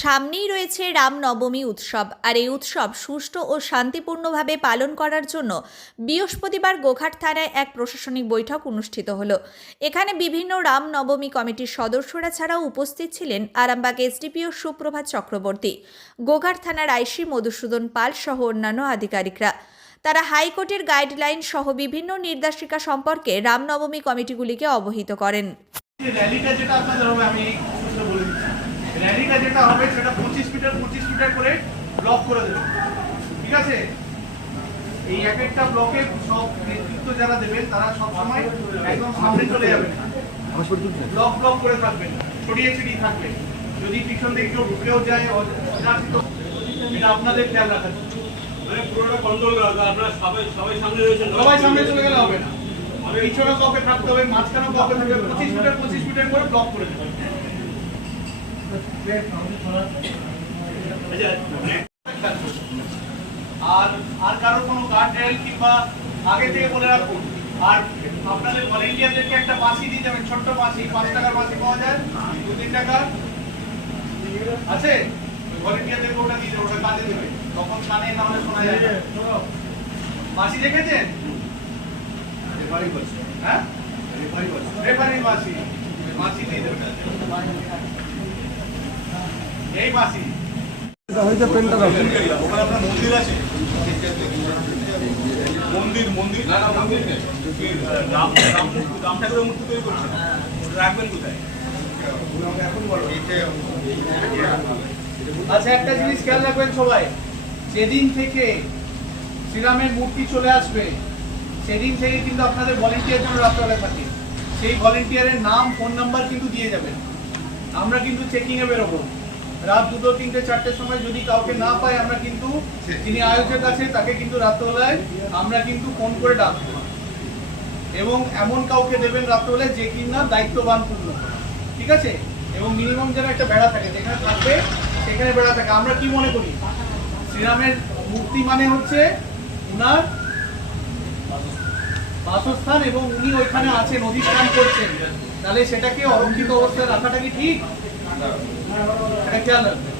সামনেই রয়েছে রামনবমী উৎসব, আর এই উৎসব সুষ্ঠু ও শান্তিপূর্ণভাবে পালন করার জন্য বৃহস্পতিবার গোঘাট থানায় এক প্রশাসনিক বৈঠক অনুষ্ঠিত হলো। এখানে বিভিন্ন রামনবমী কমিটির সদস্যরা ছাড়াও উপস্থিত ছিলেন আরামবাগ এসডিপিও সুপ্রভাত চক্রবর্তী, গোঘাট থানার আইসি মধুসূদন পাল সহ অন্যান্য আধিকারিকরা। তারা হাইকোর্টের গাইডলাইন সহ বিভিন্ন নির্দেশিকা সম্পর্কে রামনবমী কমিটিগুলিকে অবহিত করেন। র্যালিটা যেটা হবে সেটা পঁচিশ মিটার পঁচিশ মিটার করে ব্লক করে দেবে। ঠিক আছে? এই এক একটা ব্লকে সব নেতৃত্ব যারা দেবেন তারা সব সময় একদম সামনে চলে যাবেন। ব্লক ব্লক করে থাকবেন ছড়িয়ে ছিড়িয়ে থাকবে যদি পিছন দিকে কেউ ঢুকেও যায় এটা আপনাদের খেয়াল রাখা মানে পুরোটা কন্ট্রোল করা। আপনারা সবাই সবাই সামনে রয়েছেন। সবাই সামনে চলে গেলে হবে না। পিছনে কাউকে থাকতে হবে মাঝখানে কাউকে থাকতে হবে পঁচিশ মিটার পঁচিশ মিটার করে ব্লক করে দেবে। আর আর কারও কোনো গার্ড কিংবা আগে থেকে বলে রাখুন। আর আপনাদের ভলেন্টিয়ারদেরকে একটা বাসি দিয়ে যাবেন ছোট্ট বাসি পাঁচ টাকার বাসি পাওয়া যায়? দু তিন টাকার আছে? ভলেন্টিয়ারদেরকে ওটা দিয়ে দেবে ওটা কাজে দেবে। তখন কানে না হলে শোনা যায় বাসি দেখেছেন হ্যাঁ? রেফারি বাসি। বাসি দিয়ে দেবে আচ্ছা একটা জিনিস খেয়াল রাখবেন সবাই। যেদিন থেকে শ্রীরামের মূর্তি চলে আসবে, সেদিন থেকে কিন্তু আপনাদের ভলেন্টিয়ার জন্য রাত্রবেলা থাকে। সেই ভলেন্টিয়ারের নাম ফোন নাম্বার কিন্তু দিয়ে যাবেন। আমরা কিন্তু চেকিং এ বেরোবো। রাত দুটো, তিনটে চারটের সময় যদি কাউকে না পাই আমরা কিন্তু যিনি আয়োজক আছে, তাকে কিন্তু রাত্রবেলায় আমরা কিন্তু ফোন করে ডাকবো। এবং এমন কাউকে দেবেন রাত্রবেলায় যে কিনা দায়িত্ববান পূর্ণ। ঠিক আছে? এবং মিনিমাম যেন একটা বেড়া থাকে, যেখানে থাকবে, সেখানে বেড়া থাকে। আমরা কি মনে করি? শ্রীরামের মূর্তি মানে হচ্ছে উনার বাসস্থান এবং উনি ওইখানে আছেন, অধিষ্ঠান করছেন। তাহলে সেটাকে অরক্ষিত অবস্থায় রাখাটা কি ঠিক? খেয়াল রাখবেন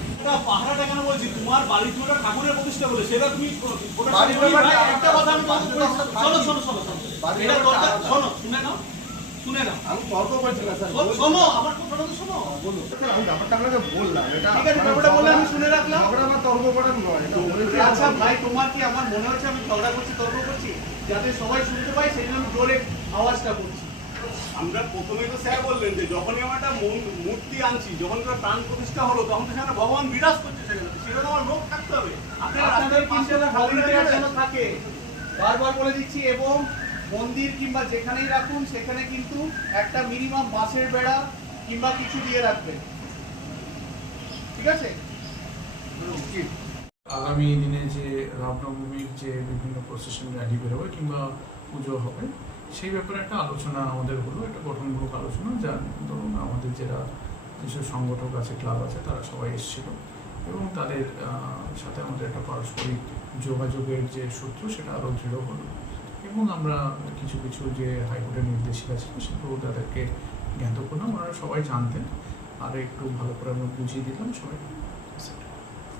পাহাড়াটা কেন বলছি তোমার বাড়ির চুড়া ঠাকুরের প্রতিষ্ঠা বলে সেটা তুমি ওটা বাড়ির ব্যাপারটা একটা কথা আমি শোনো শোনো। শোনো শোনো এটা দরকার। শোনো শুনে নাও। শুনে নাও। আমি তর্ক করছি না স্যার। শোনো, শোনো আমার কথাটা তো শোনো। বলুন। আমি ব্যাপারটা আপনাকে বললাম। এটা ঠিক আছে ব্যাপারটা বলে আমি শুনে রাখলাম। ঝগড়া বা তর্ক করার নয়। আচ্ছা ভাই তোমার কি আমার মনে হচ্ছে আমি ঝগড়া করছি তর্ক করছি? যাতে সবাই শুনতে পায় সেই জন্য জোরে আওয়াজটা করছি। আমরা প্রথমেই তো স্যার বললেন যে যখনই আমরা একটা মূর্তি আনছি যখন প্রাণ প্রতিষ্ঠা হলো তখন তো সেখানে ভগবান বিরাজ করছে সেখানে। সেখানে আমার লোক থাকতে হবে। আপনারা আপনাদের পাশে পাশে যেন থাকে? বারবার বলে দিচ্ছি এবং মন্দির কিংবা যেখানেই রাখুন সেখানে কিন্তু একটা মিনিমাম বাঁশের বেড়া কিংবা কিছু দিয়ে রাখবেন। ঠিক আছে? আগামী দিনে যে রামনবমীর যে বিভিন্ন প্রসেশন র্যালি বেরোবে কিংবা পুজো হবে সেই ব্যাপারে একটা আলোচনা আমাদের হলো, একটা গঠনমূলক আলোচনা, যা ধরুন আমাদের যারা যেসব সংগঠক আছে, ক্লাব আছে, তারা সবাই এসেছিল এবং তাদের সাথে আমাদের একটা পারস্পরিক যোগাযোগের যে সূত্র, সেটা আরও দৃঢ় হলো এবং আমরা কিছু কিছু যে হাইকোর্টের নির্দেশিকা ছিল, সেগুলো তাদেরকে জ্ঞাত করলাম। ওনারা সবাই জানতেন। আর একটু ভালো করে আমরা বুঝিয়ে দিলাম সবাই